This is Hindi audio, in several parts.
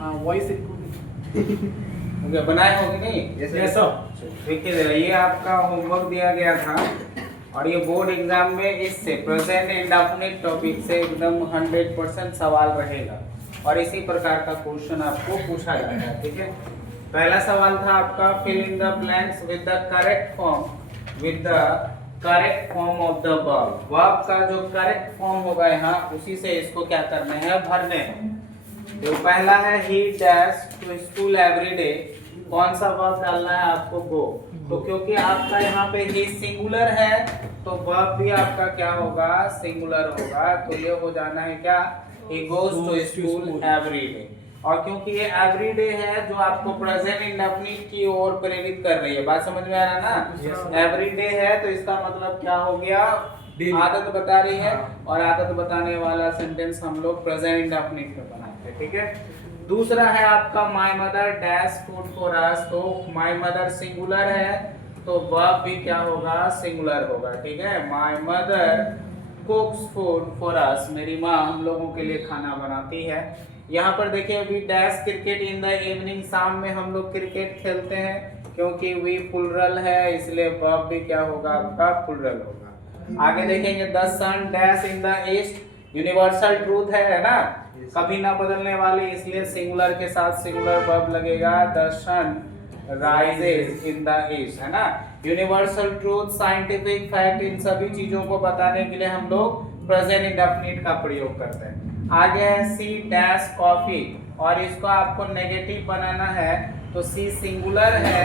वॉइस ओके, बनाए हो कि नहीं? Yes sir. देखिए ये आपका होमवर्क दिया गया था और ये बोर्ड एग्जाम में इससे प्रेजेंट इंडेफिनिट टॉपिक से एकदम 100% सवाल रहेगा और इसी प्रकार का क्वेश्चन आपको पूछा जाएगा। ठीक है, पहला सवाल था आपका fill in the blanks with the correct form of the verb का जो करेक्ट फॉर्म होगा यहाँ उसी से इसको क्या करने हैं, भरने हैं। तो पहला है he dash to school every day, कौन सा वर्ब डालना है आपको? गो। तो क्योंकि आपका यहाँ पे ही सिंगुलर है तो वर्ब भी आपका क्या होगा? सिंगुलर होगा। तो ये हो जाना है क्या? He goes to school every day. और क्योंकि ये एवरी डे है जो आपको प्रेजेंट इंडेफिनिट की ओर प्रेरित कर रही है, बात समझ में आ रहा ना? एवरी डे है तो इसका मतलब क्या हो गया? आदत बता रही है और आदत बताने वाला सेंटेंस हम लोग प्रेजेंट इंडेफिनिट में बनाते हैं। ठीक है, दूसरा है आपका my mother dash food for us, तो माय मदर सिंगुलर है तो वर्ब भी क्या होगा? सिंगुलर होगा। ठीक है, my mother कुक्स food for us, मेरी माँ हम लोगों के लिए खाना बनाती है। यहाँ पर देखिए we dash cricket in the evening, शाम में हम लोग क्रिकेट खेलते हैं, क्योंकि वी प्लुरल है इसलिए वर्ब भी क्या होगा? आपका प्लुरल होगा। आगे देखेंगे the sun dash in the east, universal truth है ना, कभी ना बदलने वाली, इसलिए सिंगुलर के साथ सिंगुलर वर्ब लगेगा। The sun rises in the east, है ना, यूनिवर्सल ट्रूथ, साइंटिफिक फैक्ट, इन सभी चीजों को बताने के लिए हम लोग प्रेजेंट इंडेफिनिट का प्रयोग करते हैं। आगे है सी डैश कॉफी, और इसको आपको नेगेटिव बनाना है तो सी सिंगुलर है,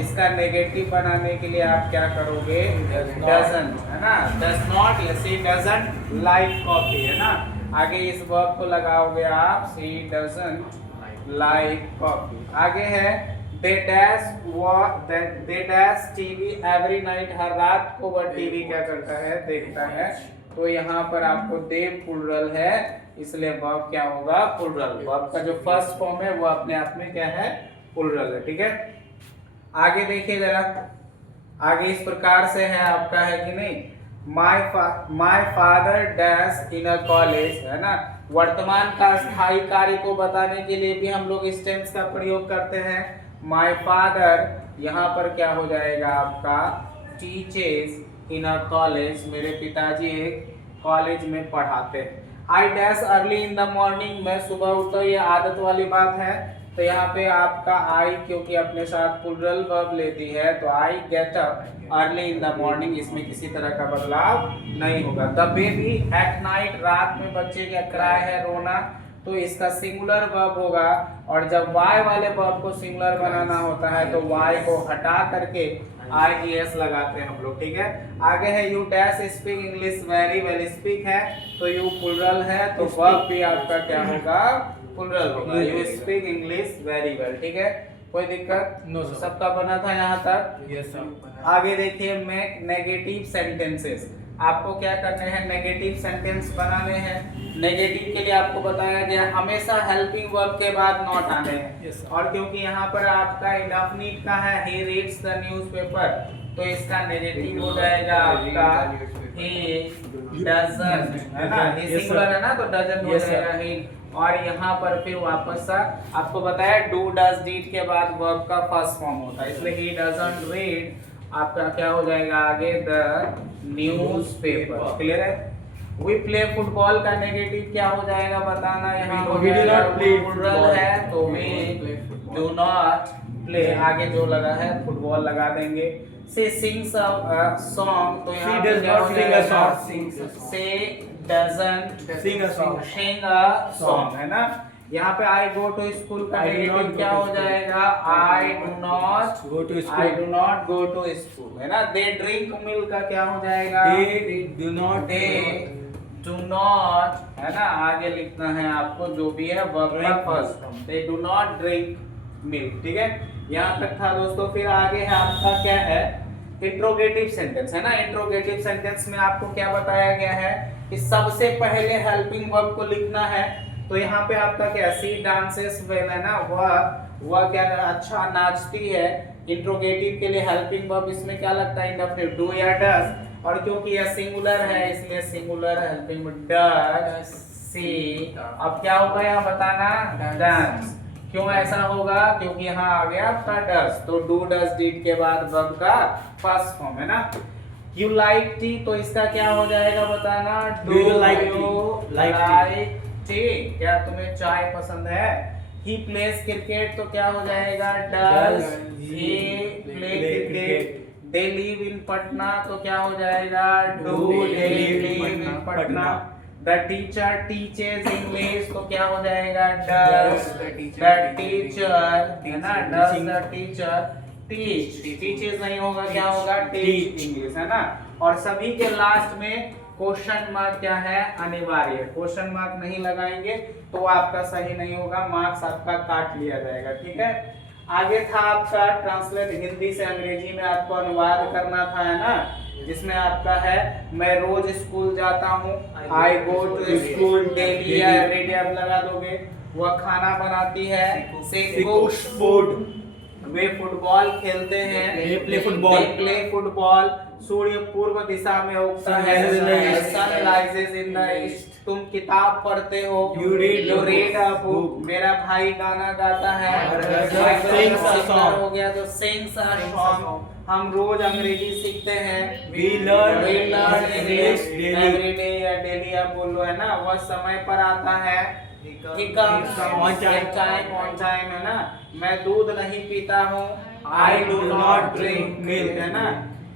इसका नेगेटिव बनाने के लिए आप क्या करोगे? डजंट, है ना, डज नॉट, या सी डजंट लाइक कॉफी, है ना। आगे इस वर्ब को लगाओगे आप, सी डजंट लाइक कॉफी। आगे है they dash TV every night, हर रात को वह टीवी क्या करता है? देखता है। तो यहाँ पर आपको दे प्लुरल है इसलिए वर्ब क्या होगा? प्लुरल। वर्ब का जो फर्स्ट फॉर्म है वो अपने आप में क्या है? प्लुरल है। ठीक है, आगे देखिए जरा, आगे इस प्रकार से है आपका, है कि नहीं, my father dash in a college, है ना, वर्तमान का स्थायी कार्य को बताने के लिए भी हम लोग इस टेंस का प्रयोग करते हैं। माय फादर यहाँ पर क्या हो जाएगा आपका? टीचेस इन अ कॉलेज, मेरे पिताजी एक कॉलेज में पढ़ाते हैं। I dash early in the morning, मैं सुबह उठता हूँ, ये आदत वाली बात है तो यहाँ पे आपका आई क्योंकि अपने साथ प्लुरल वर्ब लेती है तो I get up early in the morning, इसमें किसी तरह का बदलाव नहीं होगा। द बेबी एट नाइट, रात में बच्चे का क्राई है, रोना, तो इसका सिंगुलर वर्ब होगा। और जब वाई वाले वर्ब को सिंगुलर बनाना होता है तो वाई को हटा करके IES लगाते हैं हम लोग। ठीक है, आगे है you dash speak English very well, speak है तो यू प्लुरल है तो वर्ब भी आपका क्या होगा? प्लुरल होगा। You speak English very well. ठीक है, कोई दिक्कत? No sir. सबका बना था यहाँ तक? Yes sir. आगे देखिए मेक नेगेटिव सेंटेंसेस, आपको क्या करने हैं? नेगेटिव सेंटेंस बनाने हैं। नेगेटिव के लिए आपको बताया गया हमेशा हेल्पिंग वर्ब के बाद नॉट आने हैं। Yes, sir. और क्योंकि यहाँ पर आपका इंडेफिनिट का है ही रीड्स द न्यूज़पेपर, तो इसका नेगेटिव हो जाएगा आपका ही डजंट, है ना, ही सिंगुलर है ना तो डजंट हो जाएगा ही। और यहाँ पर फिर वापस सा आपको बताया डू डज डीड के बाद वर्ब का फर्स्ट फॉर्म होता है, इसलिए ही डजंट रीड आपका क्या हो जाएगा आगे? The newspaper. क्लियर है? वी प्ले फुटबॉल का नेगेटिव क्या हो जाएगा बताना? यहाँ We do not play plural है तो वी डू नॉट प्ले, आगे जो लगा है फुटबॉल लगा देंगे। से सिंग्स अ सॉन्ग, तो यहाँ She does क्या हो not sing a जाएगा? song. Sings a song. से doesn't Sing a song. sing a song, है ना। यहाँ पे आई गो टू स्कूल का I do not negative go क्या to हो school. जाएगा? I do not Go to school. I do not go to school, है ना। दे ड्रिंक मिल्क का क्या हो जाएगा? They do not. They do not, है ना, आगे लिखना है आपको जो भी है वर्ब का first form, they do not drink milk. ठीक है, यहाँ तक था दोस्तों। फिर आगे है आपका क्या है? इंट्रोगेटिव सेंटेंस, है ना। इंट्रोगेटिव सेंटेंस में आपको क्या बताया गया है कि सबसे पहले हेल्पिंग वर्ब को लिखना है। तो यहाँ पे आपका क्या? सी डांसेस वेल, है ना, वह क्या अच्छा नाचती है। इंट्रोगेटिव के लिए हेल्पिंग वर्ब इसमें क्या लगता है? इंडेफिनिट, डू या डज, और क्योंकि यह सिंगुलर है इसलिए singular helping verb does she. अब क्या होगा यहाँ बताना? डांस। क्यों ऐसा होगा? क्योंकि यहाँ आ गया आपका डस, तो डू डस डिड के बाद वर्ब का फर्स्ट फॉर्म है ना। यू लाइक टी, तो इसका क्या हो जाएगा बताना? Do you like tea? Like T, क्या तुम्हें चाय पसंद है? ही प्लेस क्रिकेट, तो क्या हो जाएगा? Does he play cricket. They live in Patna, तो क्या हो जाएगा? Do they live in Patna. The teacher teaches English, तो क्या हो जाएगा? डस द टीचर, है ना? Does the teacher teach, teaches नहीं होगा, क्या होगा? टीच इंग्लिश, है ना। और सभी के लास्ट में क्वेश्चन मार्क क्या है? अनिवार्य। क्वेश्चन मार्क नहीं लगाएंगे तो आपका सही नहीं होगा, मार्क्स आपका काट लिया जाएगा, ठीक है। आगे था आपका ट्रांसलेट, हिंदी से अंग्रेजी में आपको अनुवाद करना था, है ना, जिसमें आपका है मैं रोज स्कूल जाता हूँ, आई गो टू स्कूल डेली या एवरीडे आप लगा दोगे। वह खाना बनाती है, से कुक्स फूड। वे फुटबॉल खेलते हैं, They play football. They play football। सूर्य पूर्व दिशा में उगता है, sun rises in the east. तुम किताब पढ़ते हो, You read a book। मेरा भाई गाना गाता है, Sings a song। हो गया तो sings a song। हम रोज अंग्रेजी सीखते हैं, We learn English daily। every day या डेली आप बोलो, है ना। वह समय पर आता है, he comes on time। on time, है ना। मैं दूध नहीं पीता हूँ, I do not drink milk। है ना।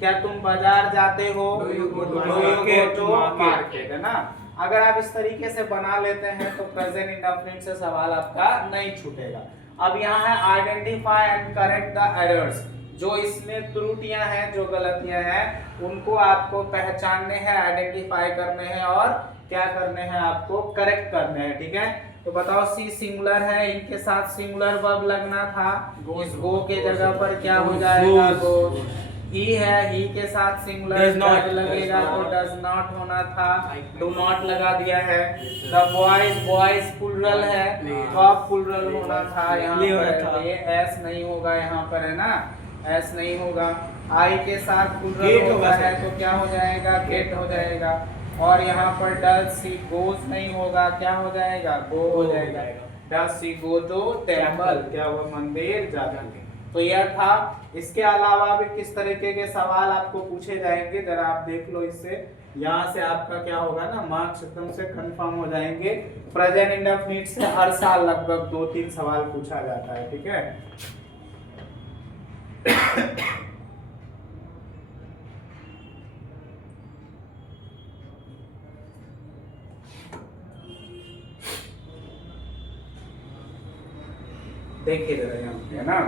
क्या तुम बाजार जाते हो, Do you go to Do you market? go to market, है ना। अगर आप इस तरीके से बना लेते हैं तो प्रेजेंट इंडेफिनिट से सवाल आपका नहीं छूटेगा। अब यहाँ है identify and correct the errors. जो इसमें त्रुटियां हैं, जो गलतियां हैं, उनको आपको पहचानने हैं, आइडेंटिफाई करने हैं और क्या करने हैं? आपको करेक्ट करने हैं, ठीक है। तो बताओ, सी सिंगुलर है, इनके साथ सिंगुलर वर्ब लगना था, इस गो के जगह पर क्या हो जाएगा? गोज। ही है, ही के साथ सिंगुलर Does not। लगेगा तो डज नॉट होना था, डू नॉट लगा दिया है। द बॉयज प्लुरल है, कब प्लुरल होना था यहाँ ये होना था। पर, ये एस नहीं होगा यहाँ पर, है ना, एस नहीं होगा। आई के साथ प्लुरल Get होता होगा है सर। तो क्या हो जाएगा? गेट हो जाएगा। और यहाँ पर डज सी गोज नहीं होगा, क्या हो जाएगा? गो हो जाएगा। Does she go to temple, क्या वो मंदिर जाती है। तो यह था। इसके अलावा भी किस तरीके के सवाल आपको पूछे जाएंगे, जरा आप देख लो। इससे यहाँ से आपका क्या होगा ना, मार्क्स एकदम से कंफर्म हो जाएंगे। प्रेजेंट इंडेफिनिट से हर साल लगभग 2-3 सवाल पूछा जाता है, ठीक है। देखिए जरा यहाँ पे, है ना,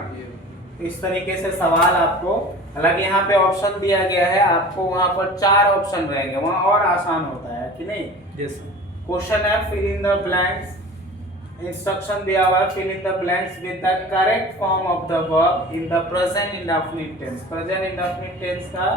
इस तरीके से सवाल आपको, हालांकि यहाँ पे ऑप्शन दिया गया है आपको, वहां पर 4 ऑप्शन रहेंगे, वहां और आसान होता है कि नहीं। क्वेश्चन है fill in the blanks, instruction दिया हुआ है, fill in the blanks with the correct form of the verb in the present indefinite tense. Present indefinite tense का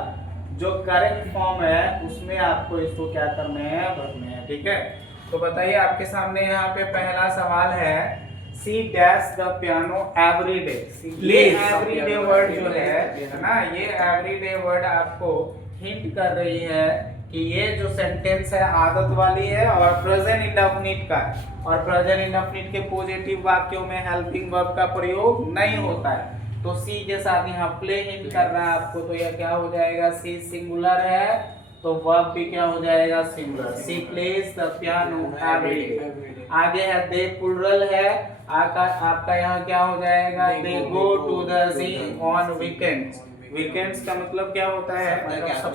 जो करेक्ट फॉर्म है उसमें आपको इसको क्या करना है? भरना है, ठीक है। तो बताइए, आपके सामने यहाँ पे पहला सवाल है, she dash the piano every day. ये एवरीडे वर्ड जो है ना, ये एवरीडे वर्ड आपको हिंट कर रही है कि ये जो सेंटेंस है आदत वाली है और प्रेजेंट इंडेफिनिट का है, और प्रेजेंट इंडेफिनिट के पॉजिटिव वाक्यों में हेल्पिंग वर्ब का प्रयोग नहीं होता है। तो सी के साथ यहाँ प्ले हिंट कर रहा है आपको, तो यह क्या हो जाएगा? सी सिंगुलर है तो वर्ब भी क्या हो जाएगा? Singular. She plays the piano every day. आगे है दे प्लुरल है, आपका यहाँ क्या हो जाएगा? They go to the gym on weekends. Weekends का मतलब क्या होता है?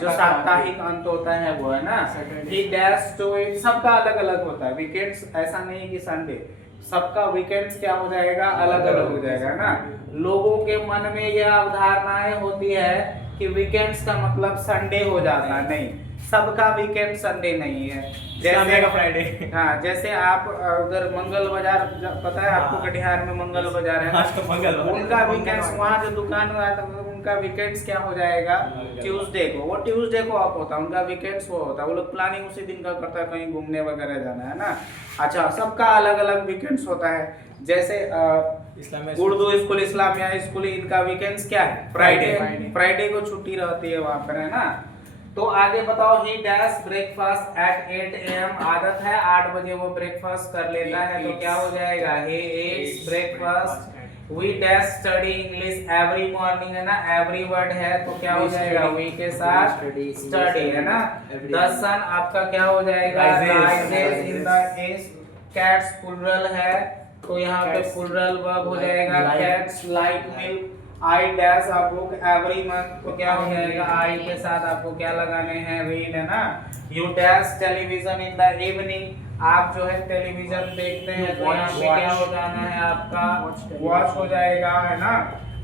जो साप्ताहिक अंत होता है वो, है ना। ही डैश टू इट, सबका अलग अलग होता है। वीकेंड्स ऐसा नहीं कि संडे, सबका वीकेंड्स क्या हो जाएगा? अलग अलग हो जाएगा ना। लोगों के मन में यह अवधारणाएं होती है कि वीकेंड्स का मतलब संडे हो जाता है, नहीं, सबका वीकेंड संडे नहीं है। जैसे फ्राइडे, हाँ, जैसे आप उधर मंगल बाजार, पता है आपको, कटिहार में मंगल बाजार है, उनका वीकेंड्स, वहाँ जो दुकान उनका वीकेंड्स क्या हो जाएगा? ट्यूसडे को, वो ट्यूसडे को ऑफ होता है, उनका वीकेंड्स वो होता है, वो लोग प्लानिंग उसी दिन का करता है, कहीं घूमने वगैरह जाना है ना। अच्छा, सबका अलग अलग वीकेंड्स होता है। जैसे उर्दू स्कूल, इस्लामिया स्कूल, इनका वीकेंड्स क्या है? फ्राइडे। फ्राइडे को छुट्टी रहती है वहाँ पर, है ना। तो आगे बताओ ही डैश ब्रेकफास्ट एट 8 AM, आदत है 8 बजे वो ब्रेकफास्ट कर लेता है, तो क्या हो जाएगा he eats breakfast. We dash study English every morning, है ना, एवरी वर्ड है तो क्या हो जाएगा वी के साथ स्टडी, है ना। द सन आपका क्या हो जाएगा rises in the east. Cats plural है तो यहाँ पे प्लुरल वर्ब हो जाएगा cats like milk. I dash a book every month तो क्या हो जाएगा आई के साथ आपको क्या लगाने हैं रीड, है ना। You dash television in the evening, आप जो है टेलीविजन देखते हैं तो यहाँ पे क्या हो जाना है आपका वॉच हो जाएगा, है ना।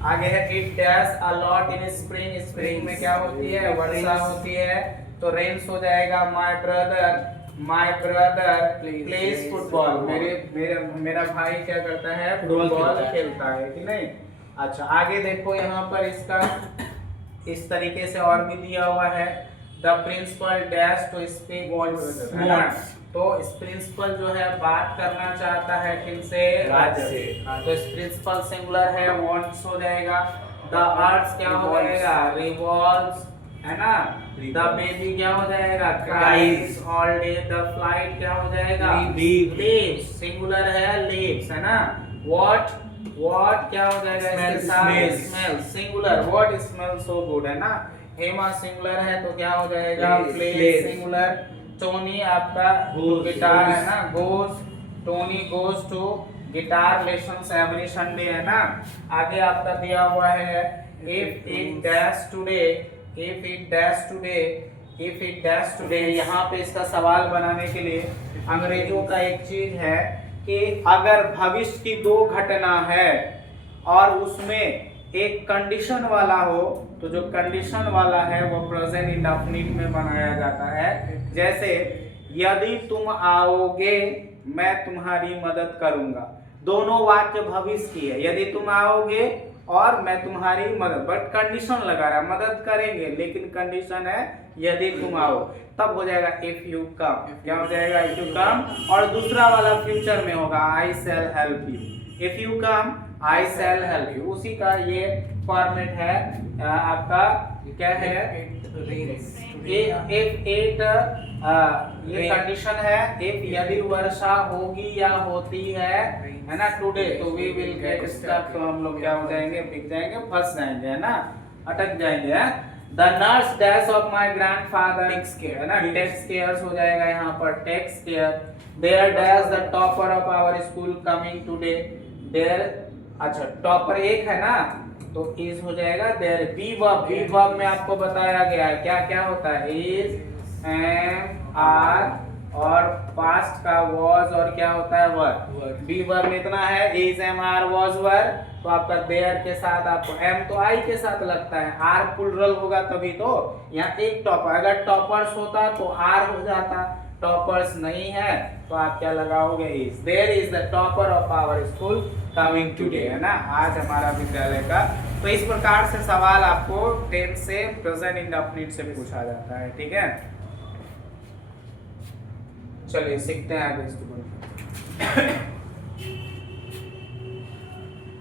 आगे है it dash a lot in spring, spring में क्या होती है वर्षा होती है तो रेन्स हो जाएगा। माय ब्रदर प्लेज फुटबॉल, मेरा भाई क्या करता है फुटबॉल खेलता है कि नहीं। अच्छा आगे देखो यहाँ पर इसका इस तरीके से और भी दिया हुआ है the principal dash to speak wants, तो इस प्रिंसिपल जो है बात करना चाहता है किनसे राज से, तो इस प्रिंसिपल सिंगुलर है वॉन्ट्स हो जाएगा। द अर्थ क्या हो जाएगा रिवॉल्व्स, है ना। द बेबी क्या हो जाएगा cries all day. The flight क्या हो जाएगा लीव्स, सिंगुलर है लीव्स, है ना। व्हाट क्या हो जाएगा इसके साथ smell, singular what smell so good, है ना। हेमा सिंगुलर है तो क्या हो जाएगा प्ले, सिंगुलर। टोनी आपका गिटार, है ना, Tony goes to guitar lessons every Sunday, है ना। आगे आपका दिया हुआ है इफ इट डैश टुडे, यहाँ पे इसका सवाल बनाने के लिए अंग्रेजों का एक चीज है कि अगर भविष्य की दो घटना है और उसमें एक कंडीशन वाला हो तो जो कंडीशन वाला है वो प्रेजेंट इंडेफिनिट में बनाया जाता है। जैसे यदि तुम आओगे मैं तुम्हारी मदद करूंगा, दोनों वाक्य भविष्य की है। यदि तुम आओगे और मैं तुम्हारी मदद, बट कंडीशन लगा रहा है मदद करेंगे लेकिन कंडीशन है यदि तुम आओ, तब हो जाएगा इफ यू कम, क्या हो जाएगा इफ यू कम। और दूसरा वाला फ्यूचर में होगा I shall help you, if you come I shall help you, उसी का ये फॉर्मेट है आपका क्या है इफ इट, ये कंडीशन है इफ यदि वर्षा होगी या होती है ना टुडे तो वी विल गेट स्टक, तो हम लोग क्या हो जाएंगे बिक जाएंगे फंस जाएंगे, है ना, अटक जाएंगे। The nurse dash of my grandfather takes care, है ना, टेक्स केयर हो जाएगा यहाँ पर takes care. There dash the topper of our school coming today, there, अच्छा टॉपर एक है ना तो इज हो जाएगा देयर। बी वर्ब में आपको बताया गया है क्या क्या होता है इज, एम, आर और पास्ट का वॉज और क्या होता है वर। बी वर्ब में इतना है इज, एम, आर, वॉज, वर, तो आपका देयर के साथ आपको एम तो आई के साथ लगता है, आर प्लुरल होगा तभी तो। यहाँ एक टॉपर, अगर टॉपर्स होता तो आर हो जाता, टॉपर्स नहीं है तो आप क्या लगाओगे is. There is the topper of our school coming today, है ना, आज हमारा विद्यालय का। तो इस प्रकार से सवाल आपको टेंस से प्रेजेंट इंडेफिनिट से पूछा जाता है, ठीक है। चलिए सीखते हैं आगे इसको।